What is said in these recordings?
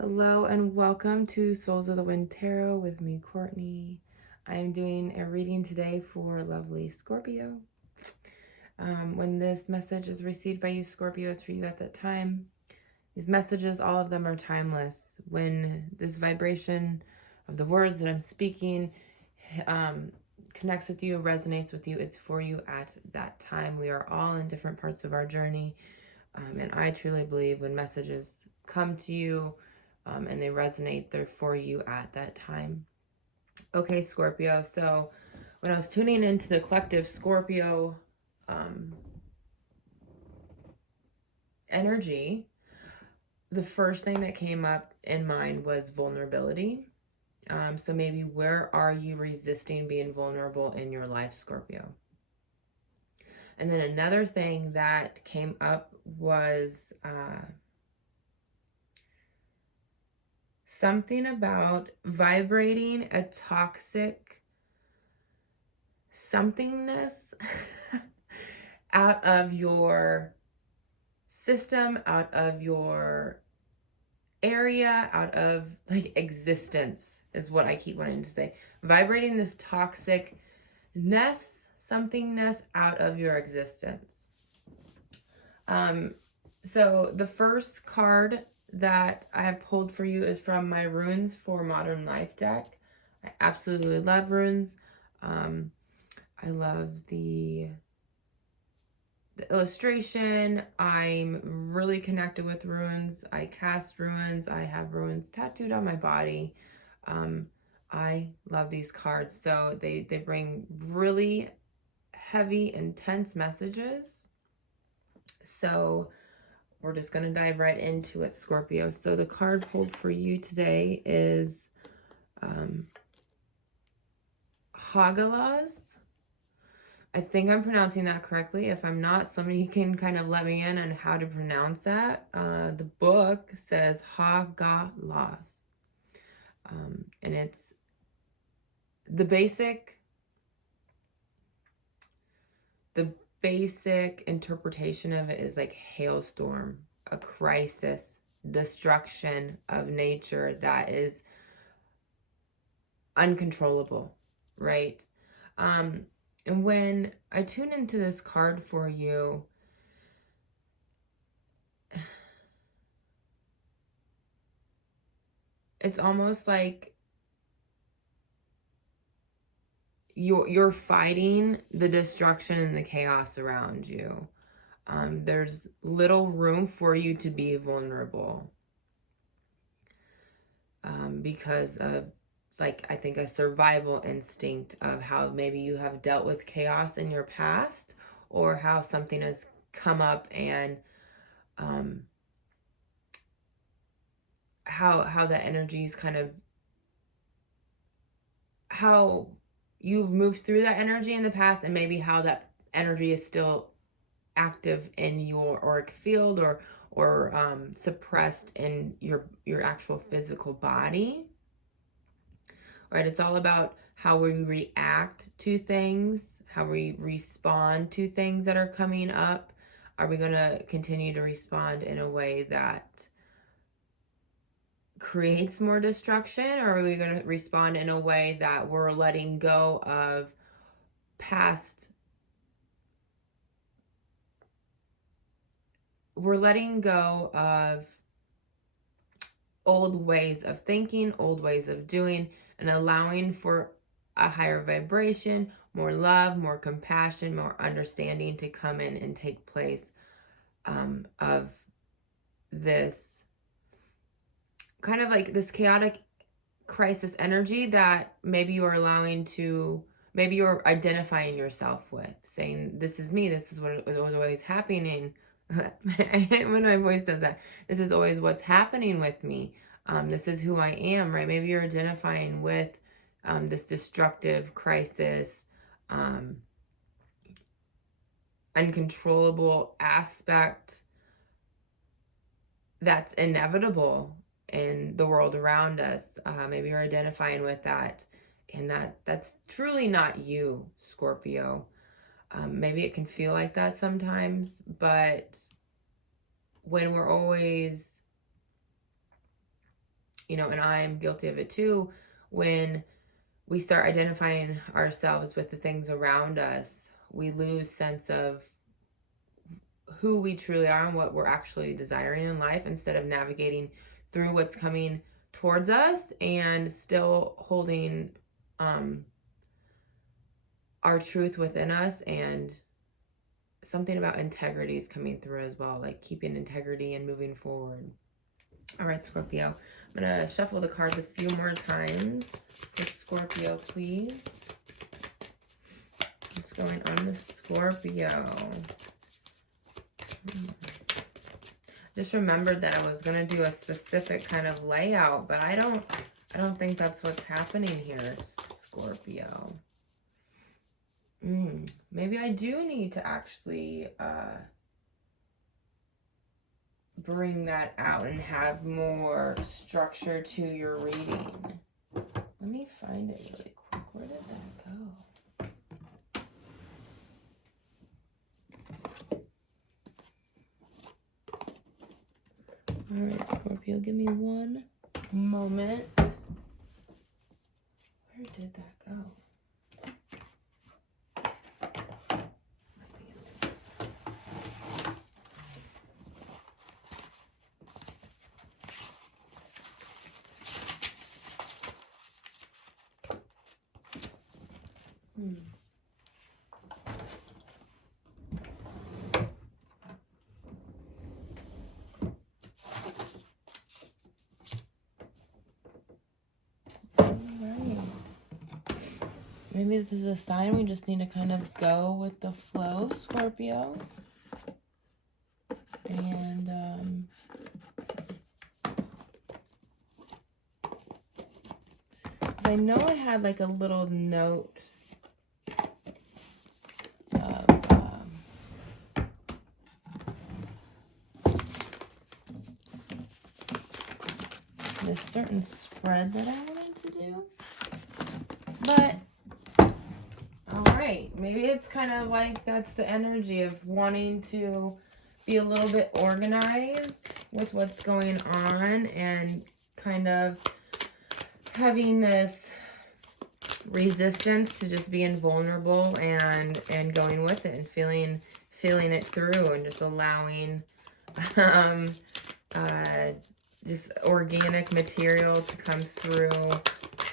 Hello and welcome to Souls of the Wind Tarot with me, Courtney. I am doing a reading today for lovely Scorpio. When this message is received by you, Scorpio, it's for you at that time. These messages, all of them are timeless. When this vibration of the words that I'm speaking connects with you, resonates with you, it's for you at that time. We are all in different parts of our journey. And I truly believe when messages come to you, and they resonate, they're for you at that time. Okay, Scorpio, so when I was tuning into the collective Scorpio energy, the first thing that came up in mind was vulnerability. So maybe where are you resisting being vulnerable in your life, Scorpio? And then another thing that came up was something about vibrating a toxic somethingness out of your system, out of your area, out of like existence is what I keep wanting to say. Vibrating this toxicness, somethingness out of your existence. So the first card that I have pulled for you is from my Runes for Modern Life deck. I absolutely love runes. I love the illustration. I'm really connected with runes. I cast runes. I have runes tattooed on my body. I love these cards. So they bring really heavy, intense messages. So we're just going to dive right into it, Scorpio. So the card pulled for you today is Hagalaz. I think I'm pronouncing that correctly. If I'm not, somebody can kind of let me in on how to pronounce that. The book says Hagalaz. And it's the basic interpretation of it is like hailstorm, a crisis, destruction of nature that is uncontrollable, right? And when I tune into this card for you, it's almost like you're fighting the destruction and the chaos around you. There's little room for you to be vulnerable because of, like, I think a survival instinct of how maybe you have dealt with chaos in your past, or how something has come up and how the energy is kind of, how you've moved through that energy in the past, and maybe how that energy is still active in your auric field, or suppressed in your actual physical body. Right? It's all about how we react to things, how we respond to things that are coming up. Are we going to continue to respond in a way that creates more destruction, or are we going to respond in a way that we're letting go of past, we're letting go of old ways of thinking, old ways of doing, and allowing for a higher vibration, more love, more compassion, more understanding to come in and take place of this kind of like this chaotic crisis energy that maybe you're allowing to, maybe you're identifying yourself with, saying, this is me, this is what was always happening. When my voice does that, this is always what's happening with me. This is who I am, right? Maybe you're identifying with this destructive crisis, uncontrollable aspect that's inevitable in the world around us. Maybe you're identifying with that, and that's truly not you, Scorpio. Maybe it can feel like that sometimes, but when we're always you know, and I'm guilty of it too, when we start identifying ourselves with the things around us, we lose sense of who we truly are and what we're actually desiring in life, instead of navigating through what's coming towards us and still holding our truth within us. And something about integrity is coming through as well, like keeping integrity and moving forward. All right, Scorpio, I'm gonna shuffle the cards a few more times for Scorpio, please. What's going on with Scorpio? Just remembered that I was gonna do a specific kind of layout, but I don't think that's what's happening here, Scorpio. Maybe I do need to actually bring that out and have more structure to your reading. Let me find it really quick. Where did that go? All right, Scorpio, give me one moment. Where did that go? Maybe this is a sign we just need to kind of go with the flow, Scorpio. And I know I had like a little note of this certain spread that I wanted to do. But right, maybe it's kind of like that's the energy of wanting to be a little bit organized with what's going on, and kind of having this resistance to just being vulnerable and going with it and feeling it through, and just allowing just organic material to come through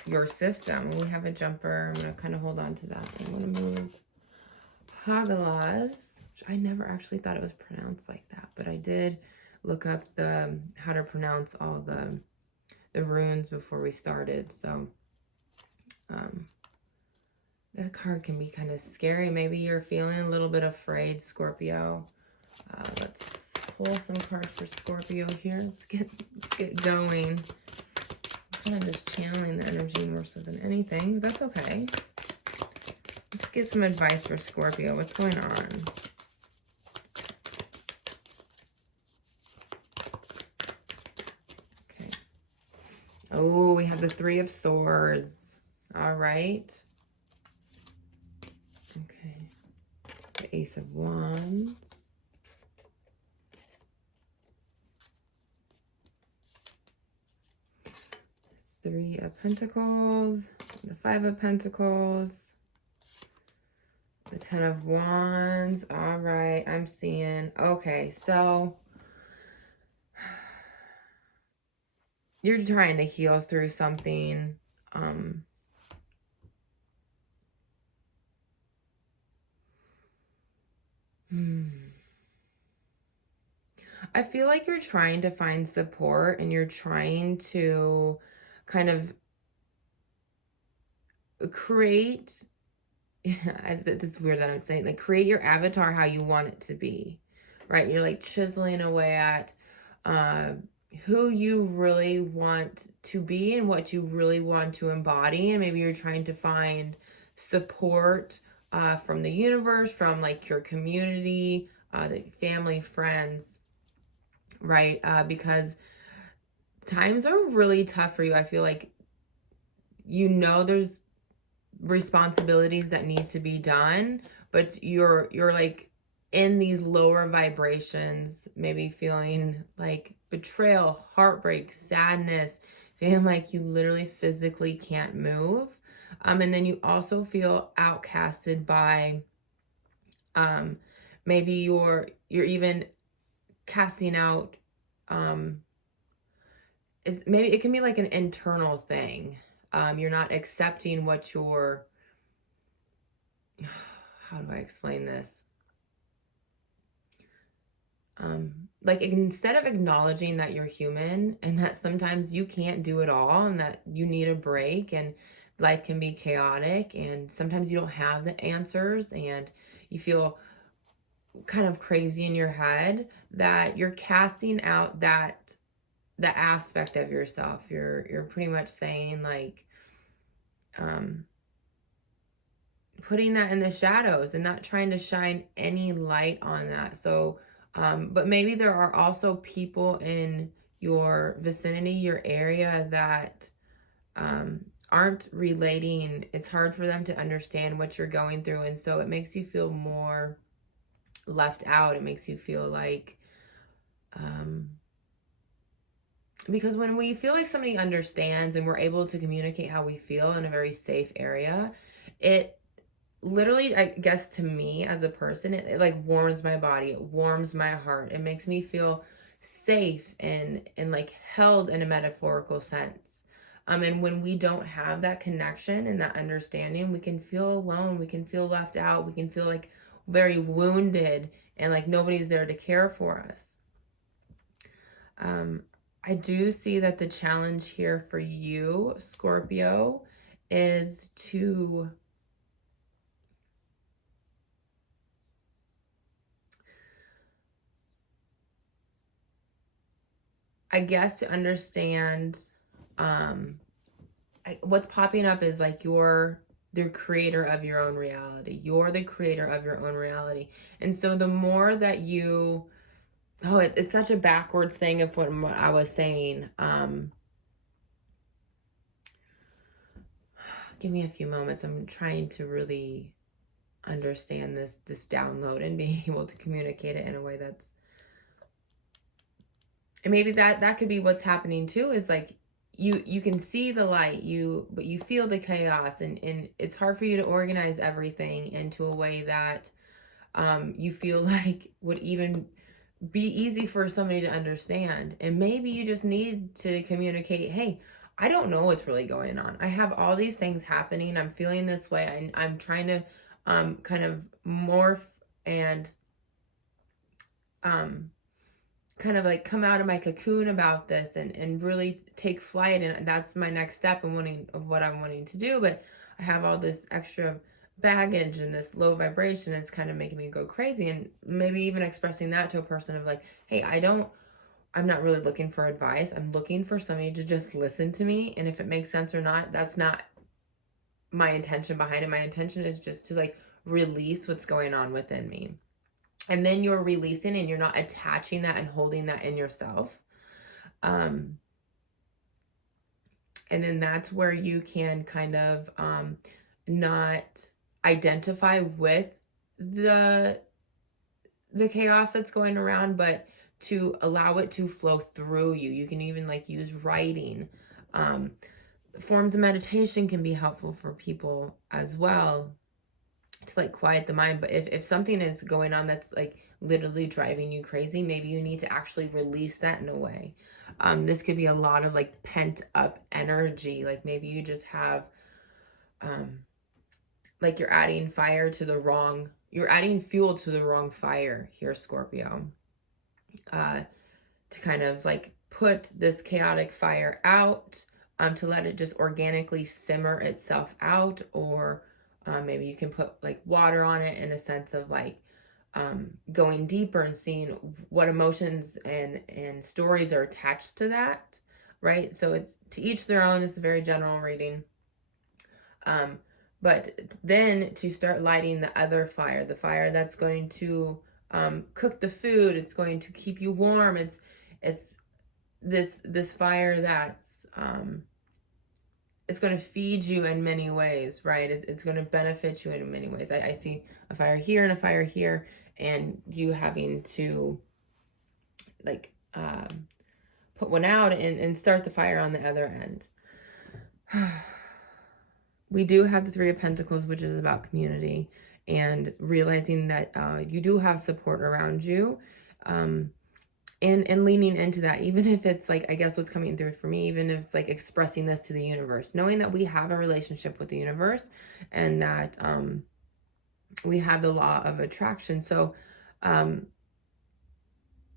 your system. We have a jumper. I'm going to kind of hold on to that. I'm going to move Hagalaz, which I never actually thought it was pronounced like that, but I did look up how to pronounce all the runes before we started. So that card can be kind of scary. Maybe you're feeling a little bit afraid, Scorpio. Let's pull some cards for Scorpio here. Let's get going. I'm kind of just channeling the energy more so than anything, but that's okay. Let's get some advice for Scorpio. What's going on? Okay. Oh, we have the Three of Swords. All right. Okay. The Ace of Wands. Three of Pentacles, the Five of Pentacles, the Ten of Wands. All right, I'm seeing. Okay, so you're trying to heal through something. I feel like you're trying to find support, and you're trying to kind of create, this is weird that I'm saying, like, create your avatar how you want it to be, right? You're like chiseling away at who you really want to be and what you really want to embody. And maybe you're trying to find support from the universe, from like your community, family, friends, right? Because times are really tough for you. I feel like, you know, there's responsibilities that need to be done, but you're like in these lower vibrations, maybe feeling like betrayal, heartbreak, sadness, feeling like you literally physically can't move. And then you also feel outcasted by maybe you're even casting out maybe it can be like an internal thing. You're not accepting what you're how do I explain this? Like instead of acknowledging that you're human and that sometimes you can't do it all and that you need a break and life can be chaotic and sometimes you don't have the answers and you feel kind of crazy in your head, that you're casting out that the aspect of yourself. You're pretty much saying like putting that in the shadows and not trying to shine any light on that. So but maybe there are also people in your vicinity, your area, that aren't relating. It's hard for them to understand what you're going through, and so it makes you feel more left out. It makes you feel like because when we feel like somebody understands and we're able to communicate how we feel in a very safe area, it literally, I guess to me as a person, it like warms my body, it warms my heart, it makes me feel safe and like held in a metaphorical sense. And when we don't have that connection and that understanding, we can feel alone, we can feel left out, we can feel like very wounded and like nobody's there to care for us. I do see that the challenge here for you, Scorpio, is to I guess to understand what's popping up is like you're the creator of your own reality. You're the creator of your own reality. And so the more that you it's such a backwards thing of what I was saying. Give me a few moments. I'm trying to really understand this download and being able to communicate it in a way that's, and maybe that could be what's happening too, is like you can see the light, but you feel the chaos, and it's hard for you to organize everything into a way that you feel like would even be easy for somebody to understand. And maybe you just need to communicate, hey, I don't know what's really going on. I have all these things happening. I'm feeling this way. I'm trying to kind of morph and kind of like come out of my cocoon about this and really take flight. And that's my next step in what I'm wanting to do. But I have all this extra baggage and this low vibration. It's kind of making me go crazy. And maybe even expressing that to a person of like, hey, I'm not really looking for advice. I'm looking for somebody to just listen to me. And if it makes sense or not, that's not my intention behind it. My intention is just to like release what's going on within me. And then you're releasing and you're not attaching that and holding that in yourself. And then that's where you can kind of not identify with the chaos that's going around, but to allow it to flow through you. You can even like use writing. Forms of meditation can be helpful for people as well to like quiet the mind. But if something is going on that's like literally driving you crazy, maybe you need to actually release that in a way. This could be a lot of like pent up energy. Like maybe you just have like you're adding you're adding fuel to the wrong fire here, Scorpio. To kind of like put this chaotic fire out, to let it just organically simmer itself out, or maybe you can put like water on it in a sense of like going deeper and seeing what emotions and stories are attached to that, right? So it's to each their own. It's a very general reading. But then to start lighting the other fire, the fire that's going to cook the food, it's going to keep you warm. It's this fire that's it's going to feed you in many ways, right? It's going to benefit you in many ways. I see a fire here and a fire here, and you having to like put one out and start the fire on the other end. We do have the Three of Pentacles, which is about community and realizing that you do have support around you, and leaning into that, even if it's like, I guess what's coming through for me, even if it's like expressing this to the universe, knowing that we have a relationship with the universe and that we have the law of attraction. So,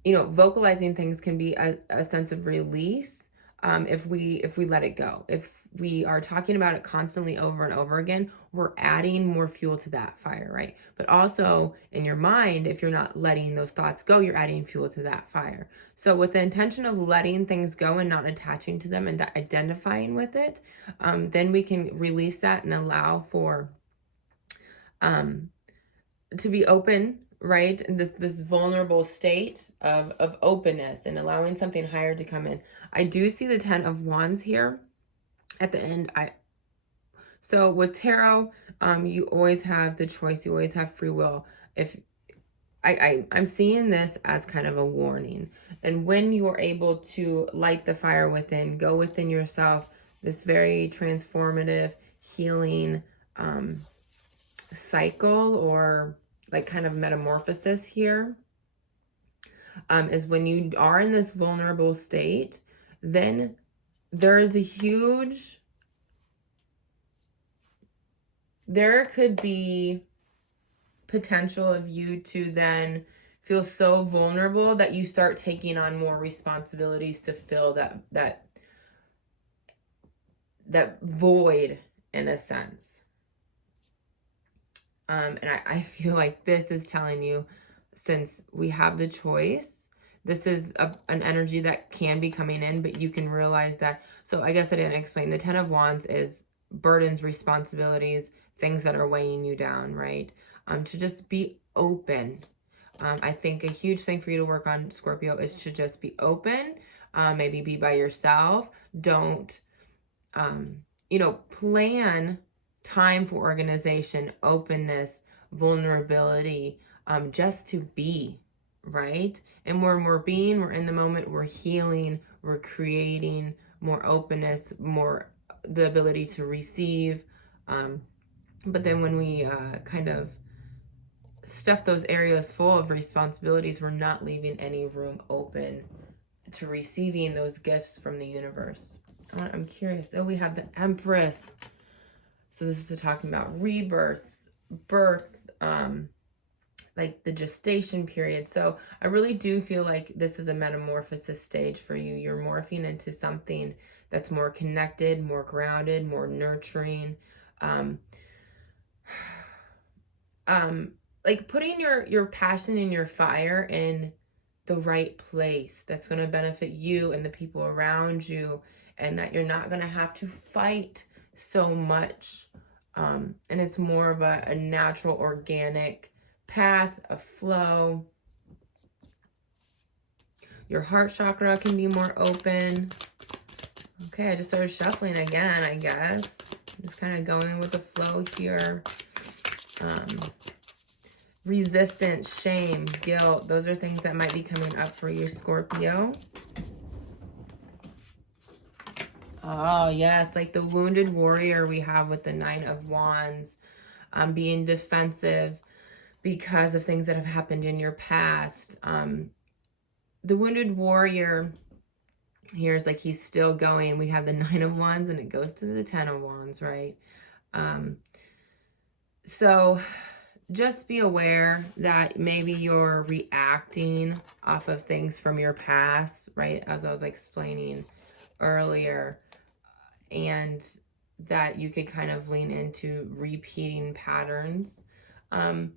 you know, vocalizing things can be a sense of release if we let it go. If we are talking about it constantly over and over again, we're adding more fuel to that fire, right? But also in your mind, if you're not letting those thoughts go, you're adding fuel to that fire. So with the intention of letting things go and not attaching to them and identifying with it, then we can release that and allow for to be open, right? And this vulnerable state of openness and allowing something higher to come in. I do see the 10 of Wands here at the end. So with tarot, you always have the choice. You always have free will. If I'm seeing this as kind of a warning. And when you are able to light the fire within, go within yourself, this very transformative, healing cycle or like kind of metamorphosis here, is when you are in this vulnerable state, then there is a huge, there could be potential of you to then feel so vulnerable that you start taking on more responsibilities to fill that void in a sense. And I feel like this is telling you, since we have the choice, this is an energy that can be coming in, but you can realize that. So I guess I didn't explain. The 10 of Wands is burdens, responsibilities, things that are weighing you down, right? To just be open. I think a huge thing for you to work on, Scorpio, is to just be open. Maybe be by yourself. Don't, you know, plan time for organization, openness, vulnerability, just to be, right? And when we're being, we're in the moment, we're healing, we're creating more openness, more the ability to receive. But then when we kind of stuff those areas full of responsibilities, we're not leaving any room open to receiving those gifts from the universe. I'm curious. Oh, we have the Empress. So this is talking about rebirths, births, like the gestation period. So I really do feel like this is a metamorphosis stage for you. You're morphing into something that's more connected, more grounded, more nurturing. Like putting your passion and your fire in the right place that's going to benefit you and the people around you, and that you're not going to have to fight so much. And it's more of a natural, organic path, a flow. Your heart chakra can be more open. Okay, I just started shuffling again, I guess. I'm just kind of going with the flow here. Resistance, shame, guilt. Those are things that might be coming up for you, Scorpio. Oh, yes, like the wounded warrior we have with the 9 of Wands, being defensive because of things that have happened in your past. The wounded warrior here is like he's still going. We have the 9 of Wands and it goes to the 10 of Wands, right? So just be aware that maybe you're reacting off of things from your past, right? As I was explaining earlier. And that you could kind of lean into repeating patterns. And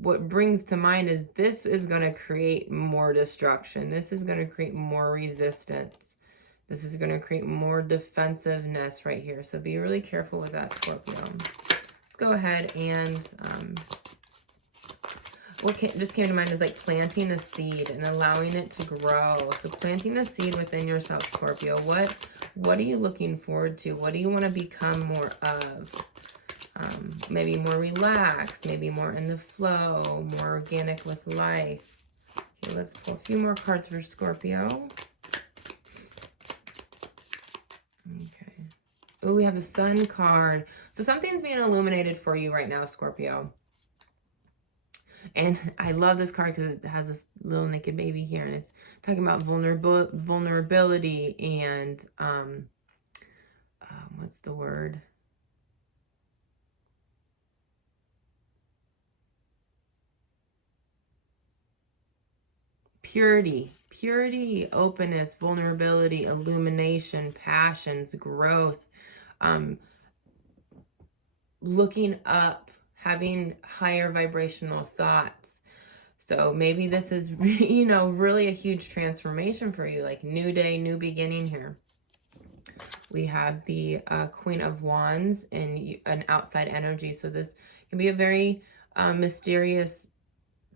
what brings to mind is this is going to create more destruction. This is going to create more resistance. This is going to create more defensiveness right here. So be really careful with that, Scorpio. Let's go ahead and what just came to mind is like planting a seed and allowing it to grow. So planting a seed within yourself, Scorpio. What are you looking forward to? What do you want to become more of? Maybe more relaxed, maybe more in the flow, more organic with life. Okay, let's pull a few more cards for Scorpio. Oh, we have the Sun card. So something's being illuminated for you right now, Scorpio. And I love this card because it has this little naked baby here, and it's talking about vulnerability and what's the word? Purity, openness, vulnerability, illumination, passions, growth, looking up, having higher vibrational thoughts. So maybe this is, you know, really a huge transformation for you, like new day, new beginning here. We have the Queen of Wands and an outside energy. So this can be a very mysterious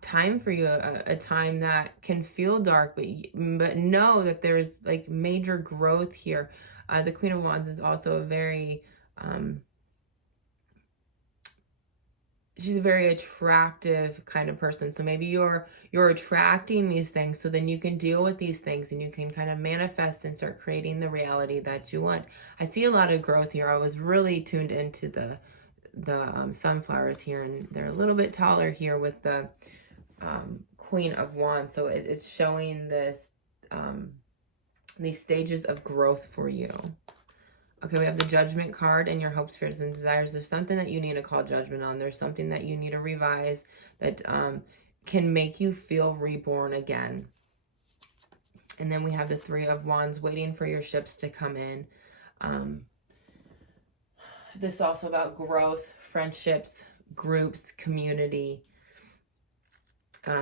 time for you, a time that can feel dark, but know that there's like major growth here. The Queen of Wands is also a very she's a very attractive kind of person. So maybe you're attracting these things, so then you can deal with these things and you can kind of manifest and start creating the reality that you want. I see a lot of growth here. I was really tuned into the sunflowers here, and they're a little bit taller here with the Queen of Wands. So it's showing this these stages of growth for you. Okay, we have the Judgment card and your hopes, fears, and desires. There's something that you need to call judgment on. There's something that you need to revise that can make you feel reborn again. And then we have the Three of Wands, waiting for your ships to come in. This is also about growth, friendships, groups, community.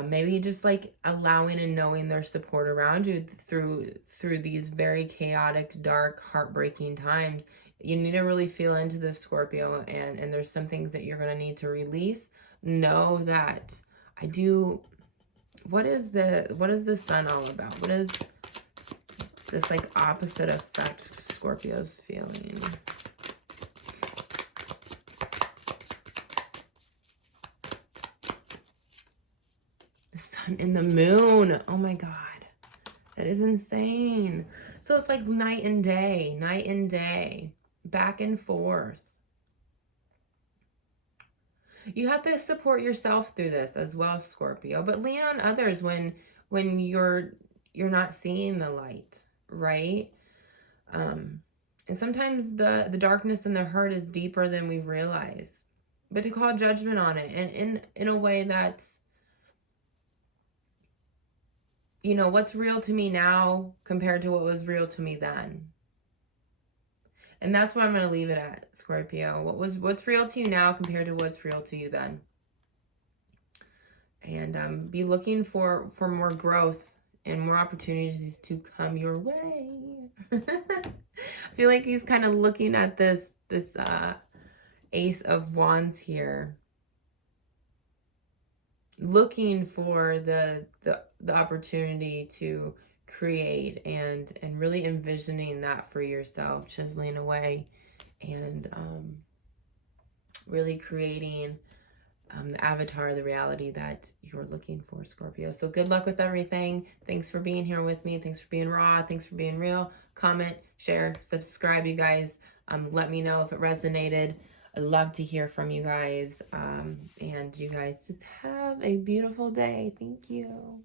Maybe just like allowing and knowing their support around you through these very chaotic, dark, heartbreaking times. You need to really feel into this, Scorpio, and there's some things that you're going to need to release. Know that I do. What is the Sun all about? What is this like opposite effect Scorpio's feeling? The Sun and the Moon. Oh my God. That is insane. So it's like night and day, back and forth. You have to support yourself through this as well, Scorpio, but lean on others when you're not seeing the light, right? And sometimes the darkness and the hurt is deeper than we realize. But to call judgment on it and in a way that's, you know, what's real to me now compared to what was real to me then. And that's where I'm going to leave it at, Scorpio. What's real to you now compared to what's real to you then. And be looking for more growth and more opportunities to come your way. I feel like he's kind of looking at this Ace of Wands here, looking for the opportunity to create and really envisioning that for yourself, chiseling away and really creating the avatar, the reality that you're looking for, Scorpio. So good luck with everything. Thanks for being here with me. Thanks for being raw. Thanks for being real. Comment, share, subscribe, you guys. Let me know if it resonated. I'd love to hear from you guys. And you guys just have a beautiful day. Thank you.